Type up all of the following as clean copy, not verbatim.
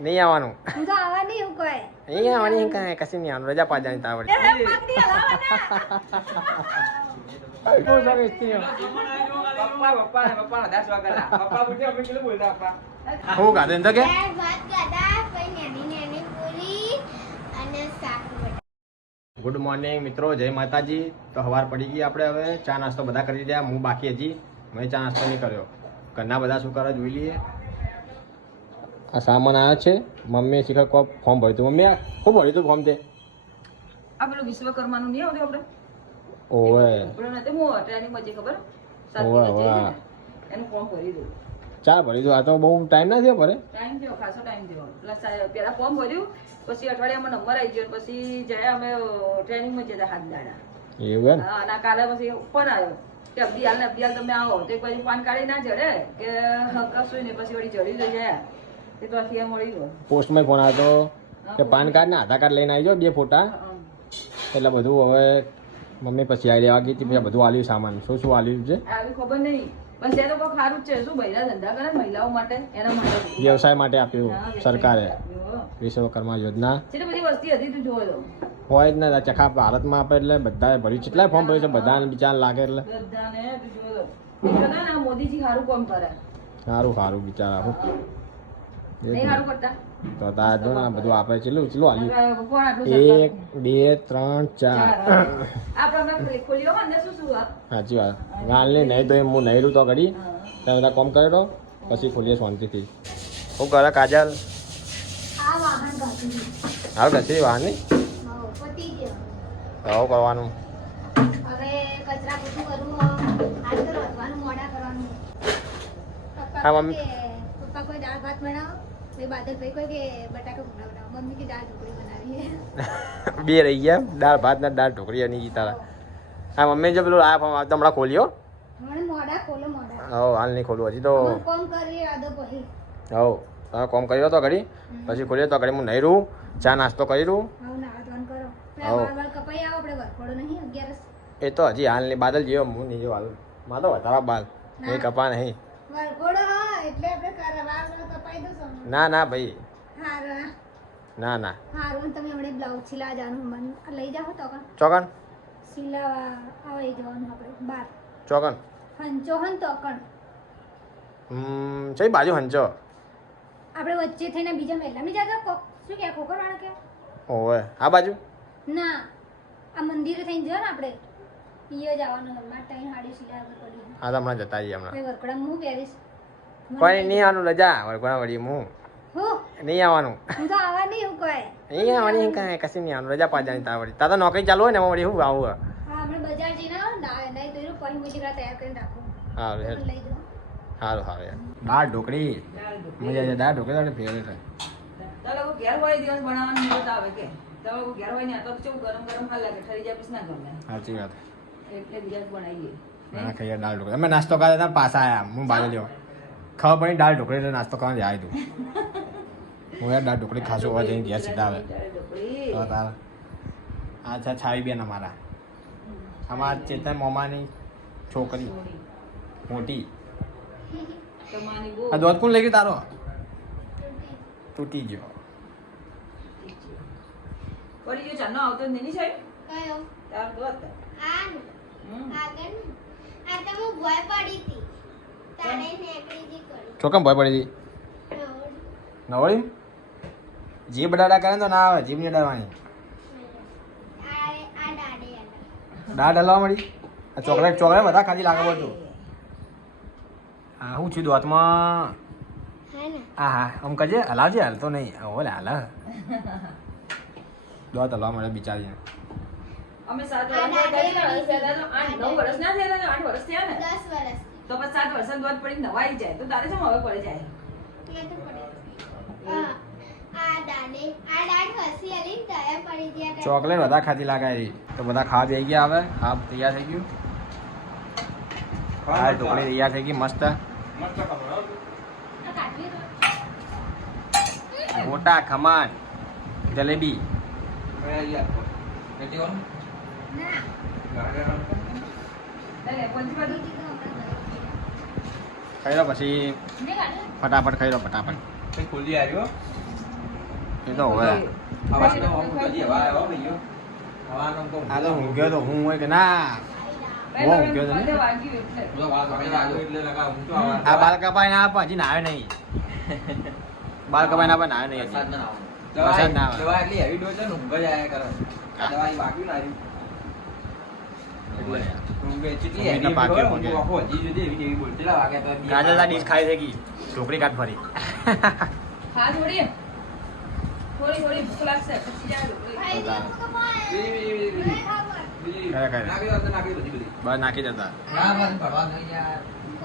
નહીં આવવાનું. હું તો આવવાની હું કોઈ નહીં આવવાની કાંઈ કશી નહીં આવવાનું. રજા પાડવાની તાવડ. હું ગાધે તો કે ગુડ મોર્નિંગ મિત્રો, જય માતાજી. તો સવાર પડી ગઈ, આપણે હવે ચા નાસ્તો બધા કરી દીધા. હું બાકી હજી મેં ચા નાસ્તો નહીં કર્યો. ઘરના બધા શું કરે જોઈ લઈએ. આ સામાન આવ્યો છે. મમ્મીએ શીખર કોઈ ફોર્મ ભર્યું હતું. મમ્મી શું ભર્યું હતું ફોર્મ? તે આ પેલું વિશ્વકર્માનું નહીં આવતું આપણે? ઓવે પેલું નથી હું ટ્રેનિંગમાં જે ખબર ઓવે એનું ફોર્મ ભરી દઉં. ચા ભરી દઉં. આ તો બહુ ટાઈમ ના થયો ભરે. ટાઈમ થયો, ખાસો ટાઈમ થયો. પેલા ફોર્મ ભર્યું, પછી અઠવાડિયામાં નંબર આવી ગયો, પછી જાય અમે ટ્રેનિંગમાં જતા હાથ દાડા. એવું હા, અને કાલે પછી ફોન આવ્યો કે અબદિયાલ ને અબદિયાલ તમે આવો. તો પછી પાન કાર્ડ ના જડે કે કશું ને પછી વળી જડી તો જાય. એ તો આથી મળી ગયો. પોસ્ટમાં ફોન આવ્યો કે પાન કાર્ડ ને આધાર કાર્ડ લઈને આવી જાઓ, 2 ફોટા. એટલે બધું હવે મમ્મી પછી આવી લેવા ગઈ. પછી બધું આલ્યું સામાન. શું શું આલ્યું છે આવી ખબર નહીં. બસ એ તો કોઈ સારું જ છે. શું બૈરા ધંધા કરે મહિલાઓ માટે, એના માટે વ્યવસાય માટે આપ્યું સરકારે વિશ્વકર્મા યોજના. કેટલી બધી વસ્તી હતી તું જોયો. હોય જ ને ચખા ભારતમાં આપે એટલે બધા ભર્યું. કેટલાય ફોર્મ ભર્યું છે બધાને બિચારા લાગે એટલે બધાને તું જોયો. એ જોતા ને મોદીજી સારું કામ કરે. સારું સારું બિચારા. નહીં સારું કરતા તો તાર જો ને બધું આપે. ચેલું ચેલું આલ્યું? કોણ આટલું 1 2 3 4. આપણે ખોલ્યો ને શું શું સાચી વાત. ગાલની નહીં તો હું નહીં રહ્યું તો ઘડી ત્યાં બધા કોમ કરે તો પછી ખોલીએ શાંતિથી. શું કરે કાજલ? આ વાહન ગાતું હાલ કશી વાહન નહીં પતી ગયો. આવું કરવાનું. હવે કચરા પોતું કરવું. આજ તો રોધવાનું મોડા કરવાનું. હા, મમ્મી. પપ્પા કોઈ દાળ ભાત બનાવો. ભાઈ બાદલભાઈ કોઈ કે બટાકા ભૂંગળા બનાવો. મમ્મી કે દાળ ઢોકળી બનાવી. બે રહી ગયા, દાળ ભાત ને દાળ ઢોકળી અને તારા. હા, મમ્મી જો પેલું આ હમણાં ખોલ્યો. મને મોડા ખોલો મોડા. હવ હાલ નહીં ખોલું હજી તો. કોમ કરી આદો પછી. હવ તમે કોમ કર્યો તો ઘડી, પછી ખોલ્યો તો ઘડી હું નહીં રહું. ચા નાસ્તો કરી રહું. આવ ના ધોન કરો. આવો. વાળ કપાઈ આવો આપણે વરખોડો નહીં 11. એ તો હજી હાલ નહીં. બાદલ જેવો હું નહીં જેવો હાલ. માં તો વધારા બાલ નહીં કપા નહીં. વરખોડો એટલે આપણે વાળ કપાઈ દો છો. ના ના ભાઈ, હારા ના ના. હારું તમે હમણે બ્લાઉઝ સિલા જાનું મન લઈ જાઓ તો કણ ચોકન સિલાવા આવે જવાનું આપણે બાર ચોકન. હંચો હન તો કણ છે બાજુ હંચો. આપણે વચ્ચે થઈને બીજા મહેલામાં જાતા કોક શું કે કોકર વાળા કે ઓવે આ બાજુ ના આ મંદિરે થઈને જો ને આપણે ઈયો જવાનું હમણાં ટાઈમ હાડી સિલા આગળ પડી હા તો હમણાં જતા આવીએ હમણાં. મેં વરકડા હું પહેરીશ કોઈ નહીં આવવાનું. રજા વળગોણા વળી હું હું નહીં આવવાનું. હું તો આવવાની હું કોઈ નહીં આવવાની કાંઈ કશી નહીં આવવાનું. રજા પાડવાની તાર વળી. તાર તો નોકરી ચાલુ હોય ને એમાં વળી શું આવું. હા આપણે બજાર જઈને આવો ને નહીં તો એનું પછી મુજીરા તૈયાર કરીને રાખો સારું લઈ જાઓ. સારું સારું યાર. દાળ ઢોકળી મજા છે. દાળ ઢોકળી તારે ફેવરેટ છે. ચાલો ઘેર હોય દિવસ બનાવવાની મદદ આવે કે તમે ઘેર હોય ને આ તો કેવું ગરમ ગરમ ખાઈ લાગે ઠરી જાય પછી ના ગમે સાચી વાત. એટલે બીજા બનાવીએ. હા ખાઈએ દાળ ઢોકળી. અમે નાસ્તો કર્યા હતા પાછા આવ્યા. હું બાજુ લેવા ખબર પડી દાળ ઢોકળી એટલે નાસ્તો કરવા જાય તું. હું યાર દાળ ઢોકળી ખાશું હોવા જઈને ઘેર સીધા આવે તો તારા. આ છે છાવી બેન અમારા. અમારા ચેતન મોમાની છોકરી મોટી. તમારી આ દોધ કોણ લઈ ગયું તારો? તૂટી ગયો. પડી ગયો ચાનો આવતો જ નહીં છે કયો તાર દોત આગળ આ તો હું ભોય પડી હતી તારે નેકડી જી કરી ચોકમ ભય પડી હતી નવળી. જીભ ડાડા કરે તો ના આવે. જીભ ની અડાડવાની. આ દાડે દાળ હલાવા મળી. આ ચોકલેટ ચોકલેટ બધા ખાલી લાગે બધું. હા હું છું દોતમાં. હે ને હા હા આમ કજે હલાવજે. હાલતો નહીં. ઓલે હાલ દોત હલાવા મળે બિચારીને. અમે 7 વર્ષ થયા તો 8 9 વર્ષ ના થયા ને 8 વર્ષ થયા ને 10 વર્ષ તો પછી 7 વર્ષ દોત પડી નવાઈ જાય તો તારે શું હવે પડી જાય એ તો પડે આ દાડ હસી અલી તયા પડી ગયા ચોકલેટ બધા ખાતી લાગે છે. તો બધા ખાવા બેસી ગયા. હવે હા તૈયાર થઈ ગયું. હા ઢોકળી તૈયાર થઈ ગઈ મસ્ત. મોટા ખમણ જલેબી. ખાઈ લો પછી ફટાફટ ખાઈ લો ફટાફટ. ખુલ્લી આવ્યો એ તો હવે હવાનો અમુક હજી હવા આવ્યો ભાઈઓ હવાનો તો આ તો ઊંઘ્યો તો હું હોય કે ના હું ઊંઘ્યો તો બધે નહીં. વાગ્યું એટલે જો વાળ પકડી વાગ્યો એટલે લગા ઊંચો આવા આ બાલ કપાઈ ના આપે હજી નાવે નહીં બાલ કપાઈ ના આપે નાવે નહીં વરસાદ હજી ના આવે વરસાદ ના આવે. દવા એટલી હેવી ડોઝ છે ને ઊંઘ જ આયા કરે આ દવા ઈ વાગ્યું ના રહ્યું એટલે ઊંઘ એટલી ઊંઘ હેવી ના પાકે ઊંઘ પગે. આખો હજી સુધી એવી એવી બોલ કેટલા વાગ્યા તો કાજલ ના ડીશ ખાઈ થઈ ગઈ ઢોકળી કાઢ ફરી હા થોડી થોડી ભૂખ લાગશે પછી જાય ઢોકળી. ખાઈ લે તો બીજી- કમાય. બીજી- ખાવા. કયા કયા? નાખી દો, અંદર નાખી દો, બધી બધી. બસ નાખી દેતા ના, બસ ભરવા નહીં યાર.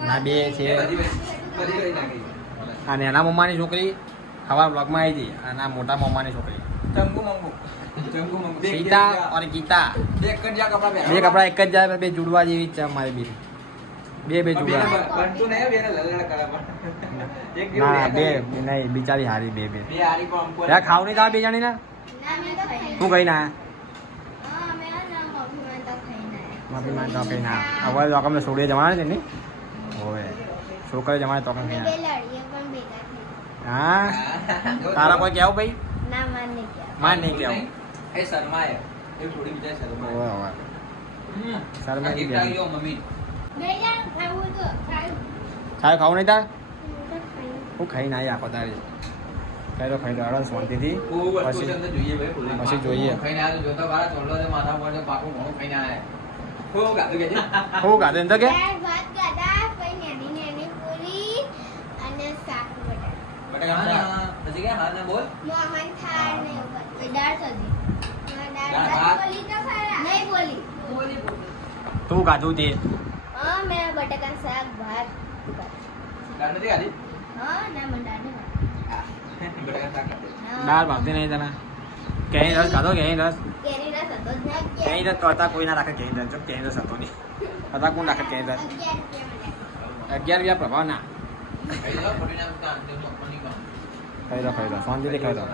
ના બે છે બધી બધી નાખી. આ નાના મમ્માની છોકરી હવા બ્લોગમાં આવી હતી અને આ મોટા મમ્માની છોકરી ચંગુ મંગુ. ચંગુ મંગુ. બે સીતા એક અને ગીતા બે એક જ જ્યાં કપડાં પહેરો. બે કપડા એક જ જાય બે જુડવા જેવી જ છે અમારી બે બે પણ જુડવા બેને બનતું નહીં, બેને લલડ કરે પણ. એક જેવું ના બે બે ખાલી. નહીં બિચારી હારી બે બે હારી પણ અમુક ત્યાં ખાવ નહીં તાર બે જણી ના ના, મેં તો ખાઈ શું કઈ ના હા, મેં ના કોફી તો ખાઈને આયા. માફી માંગતો કઈ ના હવે તો અમને છોડીએ જવાના છે ને હવે છોકરી જવાના તો કઈ અમે ના બે લડીએ પણ ભેગા થઈ. હા તારા કોઈ કેવું ભાઈ ના, માન નહીં ગયા. માન નહીં કેવું એ શરમાય. એ થોડી બીજા શરમાય. હવે હવે હમ. શરમાય આ gift નહીં આવી ગયો મમ્મી. બે જણ ખાવું તો ખાયું. સાહેબ ખાવું નહીં તાર હું તો ખાયું. હું ખાઈ ના આખો તારી ખાઈ લો અડન શાંતિથી બહુ વસ્તુ છે પછી અંદર જોઈએ ભાઈ, બોલે. પછી જોઈએ. ખાઈને આવ્યો તો જોતા બારા ચોલ્લો છે, માથા પર છે, પાકું ઘણું ખાઈને આવ્યા. ખૂબ ગાધું કે છે? હું ગાધે ને તો કે દાળ ભાત ગાધા, પછી નાની પૂરી અને શાક બટાકા. બટાકા પછી કે હા ને બોલ. મોહન થાળ ને એવું બધું. પછી દાળ સબ્જી. હા, દાળ દાળ ભાત ભાત. બોલી તો ખરા. નહીં બોલી. બોલી તું ગાધું તે હા, મેં બટાકાનું શાક ભાત દાળ નથી ખાધી? હા, ના મને દાળ નહીં ભાવે. બટાકા શાક ખાધું. હા. દાળ ભાવતી નહીં તને કેરી રસ ખાધો કેરી રસ કેરી રસ હતો જ ને કેરી રસ તો હતા કોઈ ના રાખે કેરી રસ જો કેરી રસ હતો નહીં હતા કોણ રાખે કેરી રસ 11 11 રૂપિયા મળ્યા. રૂપિયા પ્રભાવ ના ખાઈ લો, ફરીને આમ તો આંતર ચોખ્ખું નહીં ખાવાનું. ખાઈ લો શાંતિથી ખાઈ લો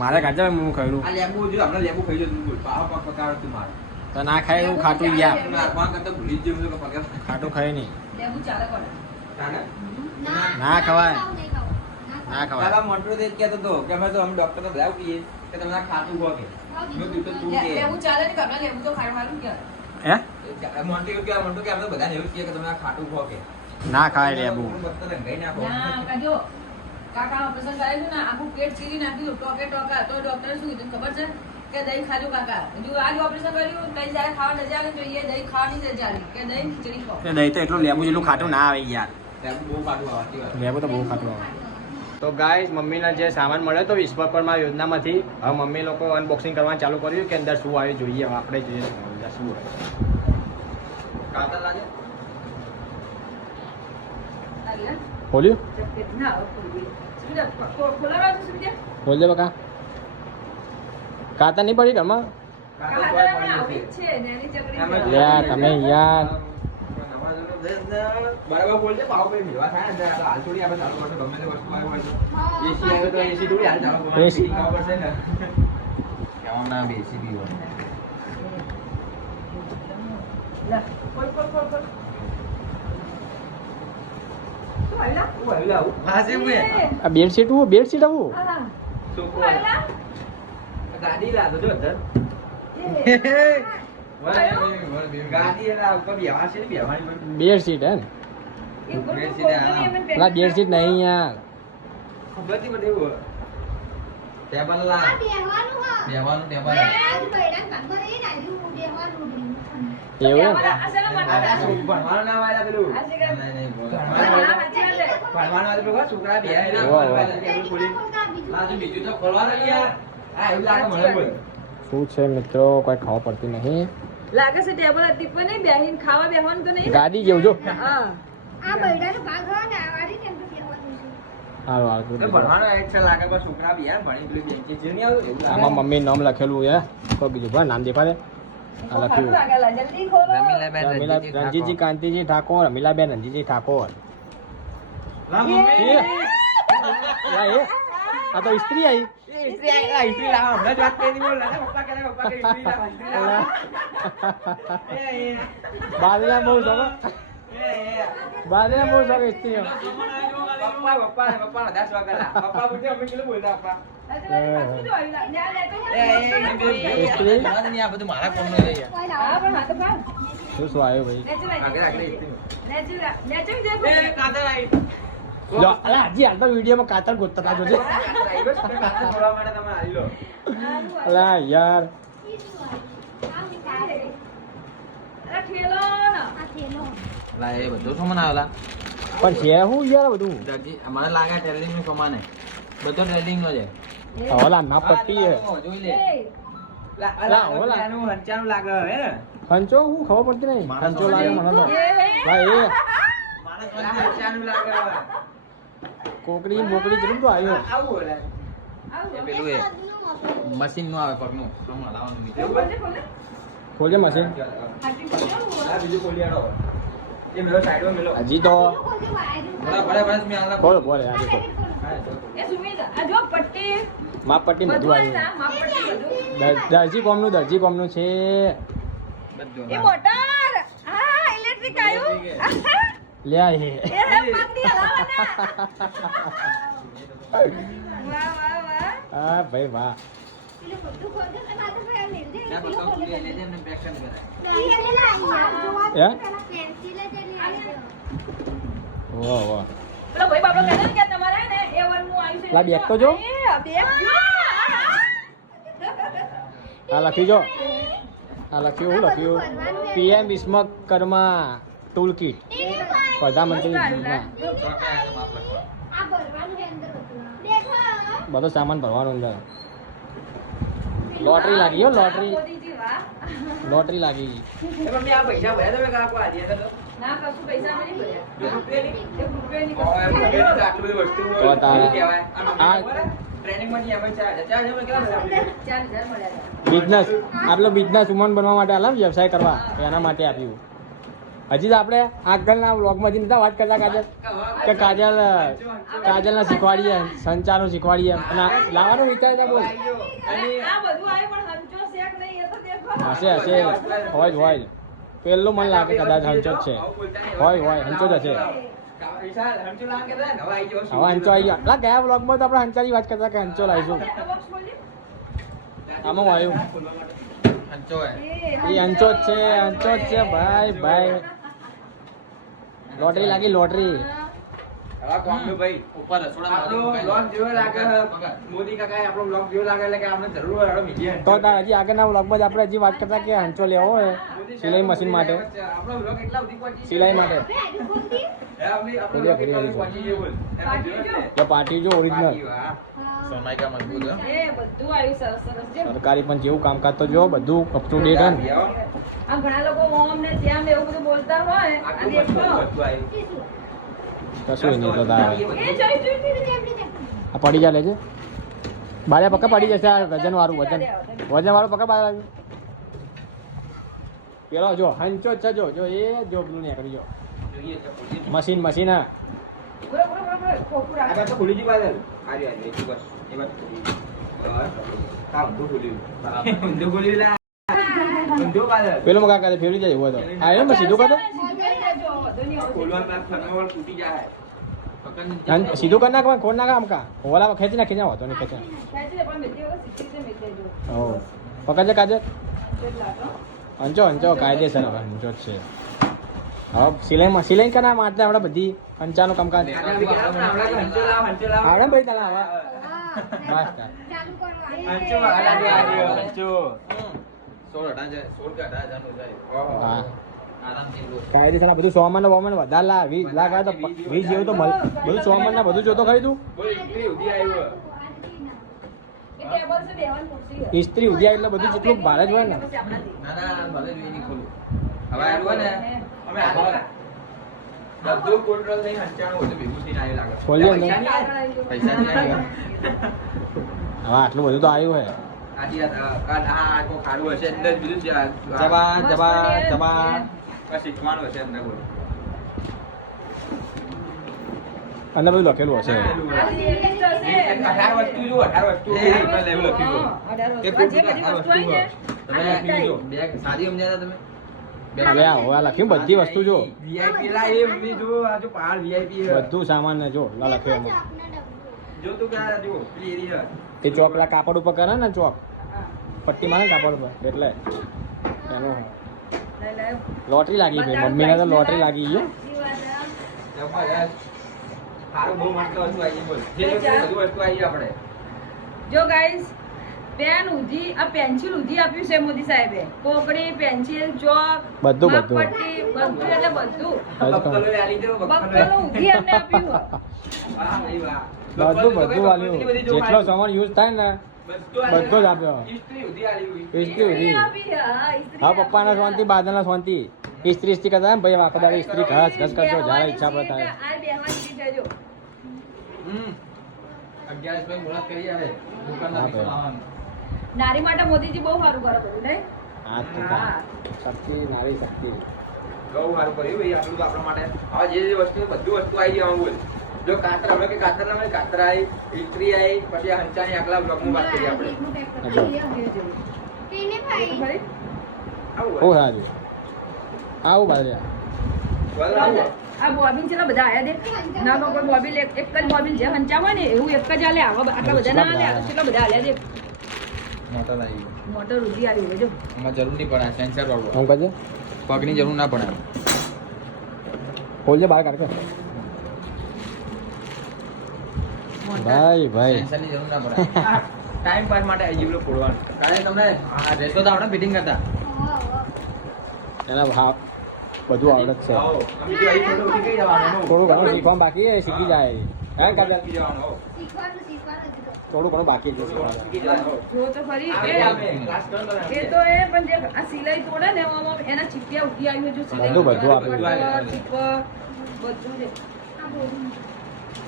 મારે કાઢજો હું ખાઈ આ લેબુ જો હમણાં લેબુ ખાઈ જતું બોલ. પાવ પાવ પકાવતું મારે. તો ના ખાય એવું ખાટું ગયા હું નાખવા કરતા ભૂલી જ જેવું છે કે પગે ખાટું ખાય નહીં લેબુ ચાલે પડે ચાલે? ના ખવાય. નહીં ખાવું. ના ખવાય દાદા મોટો તે જ કહેતો હતો કે અમે તો અમે ડોક્ટર તો બધા કહીએ કે તમને આ ખાતું હોય કે મેં કીધું તો તું કે લેબુ ચાલે ને કપડા લેબુ તો ખાઈ મારું કે હે મોટી કે મોટું કે અમે તો બધાને એવું જ કહીએ કે તમે આ ખાતું હોય કે ના ખાય લેબુ બધા રંગાઈ નાખો ના કાજો કાકા ઓપરેશન કરાયું ને આખું પેટ ચીરી નાખ્યું ટોકા તો ડોક્ટરે શું કીધું ખબર છે કે દહીં ખાજો કાકા જો આજ ઓપરેશન કર્યું તઈ જ્યારે ખાવા રજા આવે જોઈએ દહીં ખાવાની રજા આવી કે દહીં ખીચડી ખાઓ એ દહીં તો એટલું લેબુ જેટલું ખાટું ના આવે યાર લેબુ બહુ ખાતું આવતી હોય લેબુ તો બહુ ખાટું આવે તો ગાઈસ મમ્મીના જે સામાન મળ્યો તો વિશ્વકર્મા યોજનામાંથી હવે મમ્મી લોકો અનબોક્સિંગ કરવાનું ચાલુ કર્યું કે અંદર શું આવ્યું જોઈએ હવે આપણે જોઈએ અંદર શું હોય કાતર લાગે લાગે ખોલ્યું ચપટી ના ખોલી સુવિધા ખોલાવા છે સુવિધા ખોલ દે બકા કાતા નહીં પડી ઘરમાં કાતર કાકા તોય પણ પડી આવી જશે. જ છે નાની ચકડી એમાં છે. જો યાર, તમે યાર. બરાબર બોલજે પાવ ભાઈ ભેવા થાય ને એટલે હાલ થોડી આપણે ચાલુ કરશો ગમે તે વસ્તુ આવી હોય તો એસી આવે તો એસી થોડી હાલ ચાલુ કરશો AC. ફિટિંગ ખબર પડશે ને કેવામાં ના એસી બી હોય લે, ખોલ. શું આયલા? હું આવી આવું હા છે હું આ બેડશીટ આવું હા. શું શું આયલા? ગાડી લાદો જો અંદર ગાડી એલા ઉપર બેવા છે ને બેવાની પણ બેડશીટ હે ને એ ઉપર બેડ તો સીધા ખોલજો ને એમને પેલા બેડશીટ નહીં યાર ખબર નથી મને એવું ટેબલ લા આ બેહવાનું હા. બેવાનું ટેબલ આજ બૈરાગ ભાગમાં રહી નાખ્યું, હું બેહવાનું ઉડ્યું. એવું એમ? આ શેના માટે આ હતા? શું ભણવાનું ના વાળા પેલું આ છે કે- નહીં નહીં હા, સાચી વાત છે. ભણવાનું વાળા પેલું છોકરા બે એના વાહ, વાહ. ભણવાનું ટેબલ ખોલી આ તો બીજું તો ખોલવાનું યાર આ એવું લાગે મને બોલ શું છે મિત્રો કોઈ ખબર પડતી નહીં લાગે છે ટેબલ હતી પણ નહીં બેહીને ખાવા બેહવાનું તો નહીં ગાડી જેવું જો હા આ બૈરાનો ભાગ હોય ને આ વાળી ને એમ તો બેહવાનું છે. હારું હારું એ ભણવાનું એક છે લાગે પણ છોકરા બે યાર ભણી પેલું બેંચે જે નહીં આવતું એવું લાગે. આમાં મમ્મી નામ લખેલું છે તો બીજું ભાઈ નામ દેખાડે આ લખ્યું લાગેલા જલ્દી ખોલો રંજીતજી કાંતિજી ઠાકોર રમીલાબેન રંજીતજી ઠાકોર લા એ, મમ્મી લા એ, આ તો ઇસ્ત્રી આવી ઇસ્ત્રી આ ઇસ્ત્રી લાવો હમણાં જ વાત કરી બોલ લાગે પપ્પા કે ઇસ્ત્રી લાવો ઇસ્ત્રી લાવો એ બાદલા બહુ શોખ એ બાદલા બહુ શોખ ઇસ્ત્રીઓ પપ્પા પપ્પા 10 વાગેલા પપ્પા પૂછે અમે કેટલું બોલતા પપ્પા ઇસ્ત્રી આ બધું મારા કોમ નહીં રહી કોઈ લાવો. શું શું આવ્યો ભાઈ કાતર આવી લો અલા હજી હાલ તો વિડીયોમાં કાતર ગોતતા હતા જોજે થોડા માટે તમે આવી લો અલા યાર આ થેલો. લા એ બધું શું મને આવેલા પણ છે હું યાર આ બધું મને લાગે ટેલિંગ નું કમાને બધો ટેલિંગ નો છે હવાલા ના પટ્ટી હે જોઈ લે લા, ઓલા. હંચાનું લાગે હે ને ખંચો હું ખબર પડતી નહીં ખંચો લાગે મને તો ભાઈ એ મારા હંચાનું લાગે કોકડી મોકડી જરૂર તો આવ્યો આવું હે એ પેલું એ મશીન નું આવે પગનું આમાં લાવવાનું નીકળે ખોલજે મશીન આ બીજું ખોલી આડો એ મેલો સાઈડમાં મેલો હજી તો ખોલજો વાયરું. બરાબર બરાબર મે આલા બોલો બોલે આજે તો માપ પટ્ટી બધું આવ્યું દરજી કોમનું છે બધું લે આ હે હા ભાઈ વાહ પેલું બધું ખોલજો અને આ તો પેલા નીલજે. ના પેલું બસ ખોલજો. લે જેમને બેક્શન કરાય ઈ એટલે લાવી આપ જોવા હે? પેલા પેન્સિલ જ એની આવી છે. વાહ વાહ લા લા, બેગ તો જો. આ લખી જો આ લખ્યું હું લખ્યું પીએમ વિશ્વકર્મા ટૂલ કિટ પ્રધાનમંત્રી યોજના. આ ભરવાનું છે અંદર બધું. દેખો. બધો સામાન ભરવાનો અંદર લોટરી લાગી હો લોટરી લોટરી લાગી એ મમ્મી આ પૈસા ભર્યા તમે કાકો આજે તો ના કશું પૈસા નહીં ભર્યા રૂપિયાની એક રૂપિયાની તો આટલી બધી વસ્તુ તો તારે- કહેવાય આ ટ્રેનિંગ માંથી એમ ચાર કેટલા ભર્યા 4,000 મળ્યા બિઝનેસ આટલો બિઝનેસ વુમન બનવા માટે આલા વ્યવસાય કરવા એના માટે આપ્યું હજી તો આપણે આગળના વ્લોગમાંથી નતા વાત કરતા કાજલ કે કાજલને શીખવાડીએ સંચારો શીખવાડીએ અને લાવવાનો વિચાર હતા બોલ આ બધું આવ્યું પણ હંચો શેક નહીં એ તો દેખો હશે હોય જ હોય જ પેલું મને લાગે કદાચ હંચો જ છે હોય હંચો જ હશે હવે હંચો આવી ગયા ગયા વ્લોગમાં તો આપણે હંચાની વાત કરતા કે હંચો લાવીશું આમાં હું આવ્યું અંચો હે એ હંચો જ છે ભાઈ લોટરી લાગી લોટરી હવે કોમ્બે ભાઈ ઉપર રસોડા આપણો બ્લોગ જેવો લાગે મોદી કાકાએ આપણો બ્લોગ જેવો લાગે એટલે કે આપણે જરૂર હોય આપણે મિલિયન તો તાર હજી આગળના વ્લોગમાં જ આપણે હજી વાત કરતા કે હંચો લેવો હોય સિલાઈ મશીન માટે આપણો બ્લોગ એટલા સુધી પહોંચી સિલાઈ માટે બે આજુ ખોલતી. આપણો બ્લોગ એટલા સુધી પહોંચી ગયો બોલ તો પાર્ટી જો ઓરિજિનલ હા. સોનાઈકા મજબૂત હે એ બધું આવ્યું સરસ સરસ જો સરકારી પણ જેવું કામકાજ તો જો બધું અપ ટુ ડેટ હે ને. આ ઘણા લોકો ઓમ ને ત્યાં ને એવું બધું બોલતા હોય આ આટલું દેખો બધું આવ્યું ઈ શું? કશું નહીં તો તારે એ જોઈ જોઈ જોઈ એમની જેમ. આ પડી જા લેજે બારે પક્કા પડી જશે આ વજન વાળું વજન વાળું પક્કા બહાર આવ્યું પેલો જો હંચો જ છે જો એ જો પેલું નીકળી જો જોઈએ છે મશીન હા બરો બરો બરો ખોખું આ રાખ બાજુ ખુલી જી બાજુ આરી આરી એક બસ એ બાજુ ખુલી હા ઊંધું ખુલ્યું ઊંધું ખુલ્યું લા ઊંધું બાજુ પેલો મકા કરે ફેરવી જાય એવું તો આ એમ સીધું કરતો ખોલવાનું તાર ફરમાવળ તૂટી જાય સીધું કરી નાખ ખોલ નાખ આમ કા ઓલા ખેંચી નાખી જાવ તો નહીં ખેંચી ખેંચી પણ મેથી વગર સીધી છે મેથી જો હો પકડજે કાજે કેટલા તો હંચો કાયદેસર હવે હંચો જ છે હવે સિલાઈ કરના માટે આપણે બધી હંચાનું કામકાજ આવડે ભાઈ તને હવે હા. બસ તાર. ચાલુ કરો. હા કાયદેસર આ બધું સોમાન બોમાન વધારે લા 20 લાખ આવે તો 20 જેવું તો મળ બધું સોમાન ને બધું જોતો ખરી તું એ ટેબલ છે બેહવાની ખુરશી છે ઇસ્ત્રી ઉદ્યા એટલે બધું જેટલું ભારે જ હોય ને પછી આપણાથી બધું control થઈને હંચાણું બધું ભેગું થઈને આવ્યું લાગે. ખોલીએ ને. પૈસા નહીં આવ્યા. હવે આટલું બધું તો આવ્યું હે આજી આ કોઈ ખાડું હશે અંદર બીજું જ આ- આ શીખવાનું હશે અંદર બોલો. અને બધું લખેલું હશે આ લેડીઝ હશે. 18 વસ્તુ જુઓ, 18 વસ્તુ ઉપર level લખ્યું છે. હા, 18 કે વસ્તુ. આ જે કોઈ બધી વસ્તુ હોય ને, તમે આ બીજો બેગ સાદી સમજ્યા હતા તમે હવે આ હવે આ લખ્યું બધી વસ્તુ જો VIP લા એ મમ્મી જો આ જો પહાડ VIP છે. બધું સામાન ને જો લા લખ્યું એમાં જો તું ક્યાં જો પેલી એરી છે. તે ચોક પેલા કાપડ ઉપર કરે ને ચોક પટ્ટી મારે ને કાપડ ઉપર એટલે એનું લોટરી લાગી ગઈ મમ્મીને તો લોટરી લાગી ગઈ જબરજસ્ત. સારું બહુ મસ્ત વસ્તુ આવી બોલ. જે બધું વસ્તુ આવી આપણે. જો ગાઈસ પેન ઉધી આ પેન્સિલ ઉધી આપ્યું છે મોદી સાહેબે કોકડી પેન્સિલ ચોક બધું, બધું. માપપટ્ટી બધું એટલે બધું બક્કલો આલી દો બક્કલો ઉધી એમને આપ્યું વાહ ભાઈ વાહ. બધું બધું વાલ્યું જેટલો સામાન યુઝ થાય ને બધો જ આપ્યો. ઇસ્ત્રી ઉધી આલી હોય. ઇસ્ત્રી ઉધી આપી, હા, ઇસ્ત્રી હા પપ્પાના શાંતિ બાદના શાંતિ ઇસ્ત્રી ઇસ્ત્રી કરતા ને ભાઈ આખા દાડી ઇસ્ત્રી ઘસ ઘસ કરજો જ્યારે ઈચ્છા પડે થાય આ બેહવાની સીટ છે જો. 11 ભાઈ મુલાકાત કરી આવે દુકાનદાર હા, પૈસા લાવવાનું. નારી માટે મોદીજી બહુ સારું કરે બધું નહીં હા તો હા. શક્તિ નારી શક્તિ બહુ સારું કર્યું ભાઈ આટલું તો આપણા માટે. હવે જે જે વસ્તુ બધું વસ્તુ આવી જવાનું બોલ. જો કાતર હવે કે કાતર ના હોય કાતર આવી ઇસ્ત્રી આવી પછી આ હંચાની આટલા બ્લોકમાં વાત કરીએ આપણે. ખરી? આવું બહુ હોય. સારું આવું બાજુ બોલ આવું. આ બોબીન છે બધા આયા દે ના કોઈ બોબીન એક જ બોબીન જે હંચા હોય ને એવું એક જ આલે આવા આટલા બધા ના આલે આ કેટલા બધા આલ્યા દે મોટર આવી મોટર ઉધી આવી હોય જો એમાં જરૂર નહીં પડે સેન્સર વાળું આમ કરજે પગની જરૂર ના પડે. ખોલજે બહાર કાઢ ભાઈ ભાઈ સેન્સરની જરૂર ના પડે. ટાઈમ પાસ માટે આવી ગયું ફોડવાનું. કારણ તમને આ રેસો તો આવડે ફિટિંગ કરતા. એના ભાવ બધું આવડત છે આવો. અમે જો અહીં થોડું શીખી જવાનું. થોડું ઘણું શીખવાનું બાકી છે શીખી જાય હે કાકા શીખી જવાનું. આવો. થોડું ઘણું બાકી છે શીખવાનું. શીખી જવાનું. જો તો ખરી આપણે એ આપણે ક્લાસ કરો તો એ તો એ પણ જે આ સિલાઈ તોડે ને એમાં એના ચીપિયા ઉઠી આવ્યું જો સિલાઈ બધું, બધું આપેલું. ચીપર, બધું છે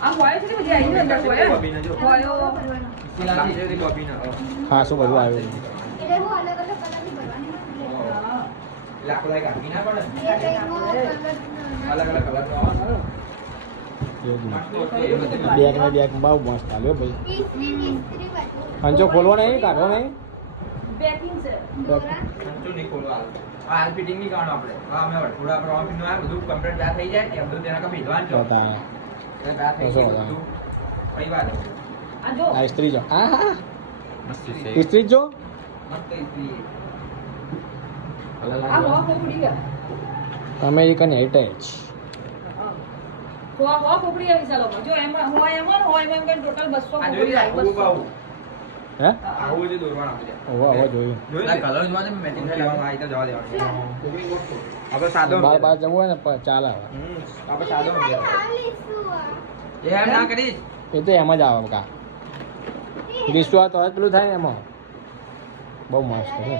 આ હોય છે ને બધી આવી અંદર હોય બોબીને જો. હોયો લાગી બોબીને. હા શું બધું આવ્યું હા. લાકડા કાઢી ના પડે. અલગ અલગ કલર નો આવે. બેગ ને બેગ બહુ મસ્ત આવ્યો ભાઈ અંચો ખોલવો નહીં કાઢવો નહીં બેકિંગ છે સંચો નહીં ખોલવા. આ હાલ ફિટિંગ નહીં કરવાનું આપણે. હા અમે થોડા આપણે ઓન ફિટિંગ બધું કમ્પ્લીટ ત્યાં થઈ જાય કે બધું તેના કા ભેજવાનું છે. બતા એટલે ત્યાં થઈ જાય બધું. કઈ વાત છે? આ જો આ ઇસ્ત્રી જો હા હા મસ્ત છે. ઇસ્ત્રી જો મસ્ત ઇસ્ત્રી. આ હો કોકડી છે અમેરિકન હેરિટેજ હો કોકડી આવી ચાલો જો એમાં હોય એમાં કઈ ટોટલ 200 આ કોકડી જોઈ લે, આવી આવું 200 આવું. હે આવું જે દોરવાનું આપણે. ઓવા ઓવા જોયું જોઈ લે. કલર જોવા દે મેચિંગ થઈ જવાનું. આ રીતે જવા દેવાનું. આપણે સાદો બાર બાર જવું હોય ને ચાલે હવે આપણે સાદો એમ ના કરીશ. એ તો એમ જ આવે કા ગ્રીસુ આ તો જ પેલું થાય ને એમાં બહુ મસ્ત છે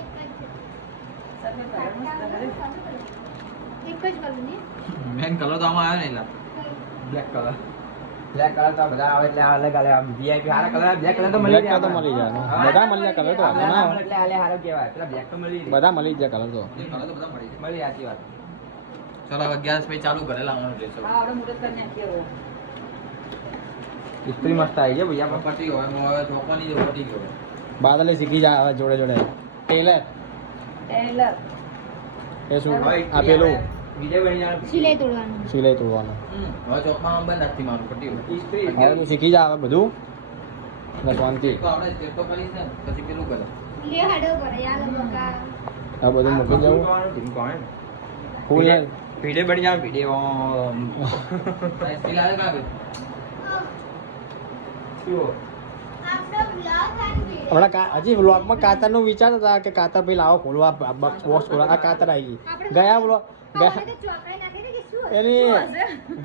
મેન કલર તો આમાં આવે ને બ્લેક કલર. બ્લેક કલર તો બધા આવે એટલે અલગ અલગ VIP હારા કલર બ્લેક કલર તો મળી Black colour તો મળી જાય ને. બધા મળી જાય colour તો વાંધો ના આવે. એટલે આલે હારો કહેવાય. પેલા બ્લેક તો મળી જાય. બધા મળી જ જાય કલર તો કલર તો બધા મળી જાય. મળી સાચી વાત. ચલો 11 પછી ચાલુ કરે લાવવાનું છે. હા આપણે મુદત કરી નાખીએ હવે. ઇસ્ત્રી મસ્ત આવી છે ભૈયા પણ પટી ગયો. એમાં હવે ચોકવાની જે પટી ગયો. બાદલે શીખી જાય હવે જોડે જોડે ટેલર ટેલર એ શું આ પેલું વિજય બની જવાનું. સિલાઈ તોડવાનું સિલાઈ તોડવાનું હવે ચોકમાં બંધ નથી મારું પટી ગયું. ઇસ્ત્રી હવે તું શીખી જા હવે બધું ને શાંતિ તો આપણે સ્ટેપ તો કરીશ ને પછી પેલું કરે. લે હાડો કરે યાર બકા આ બધું મૂકી જવું ફૂલ ને ભીડે બની જાવ ભીડે સ્ટીલ આવે કાં હમણાં હજી વ્લોગમાં કાતરનું વિચારતા હતા કે કાતર ભાઈ લાવો ખોલવા બોક્સ ખોલવા આ કાતર આવી ગઈ ગયા વ્લોગ એની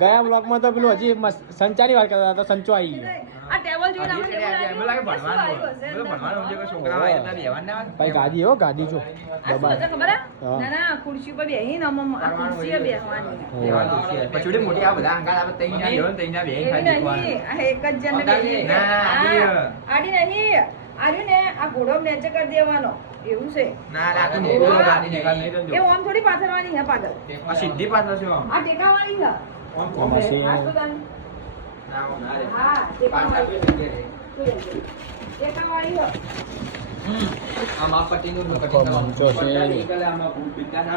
ગયા વ્લોગમાં તો પેલું હજી સંચાની વાત કરતા હતા તો સંચો આવી ગયો આ ટેબલ જોઈને આપણે એવું લાગ્યું કે શું આવ્યું હશે? છોકરા હોય એટલે બેહવાનું ના આવે. ભાઈ ગાદી હો ગાદી જો આ શું દબાણ હતું ખબર હે? હા. ના ના ખુરશી પર બેહીને આમ આ ખુરશીએ બેસવાની બેહવાનું છે. પછી ઓલી મોટી આ બધા અંગાત આવે તઈ ના બેહવાનું, તઈ ના બેહી એવી ખાલી નહીં દેખવાનું. આ એક જ જણને બેસી ના, આડી. આડી નહીં આર્યું ને આ ઘોડો નેચે કરી દેવાનો એવું છે ના ના તું મોટો ગાડી નીકાળ નહીં તો એ ઓમ થોડી પાથરવાની હે પાછળ આ સીધી પાછળ છે આમ. આ ટેકાવાની છે આમ આ મશીન. આ શું તાન? ના, આમ ના રે. હા પાછળ ટેકાવાની બે જગ્યાએ રે. આમ આ પટ્ટીનું આખો મંચો છે.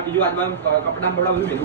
બીજું હાથમાં કપડાં બપડા બધું ભેગું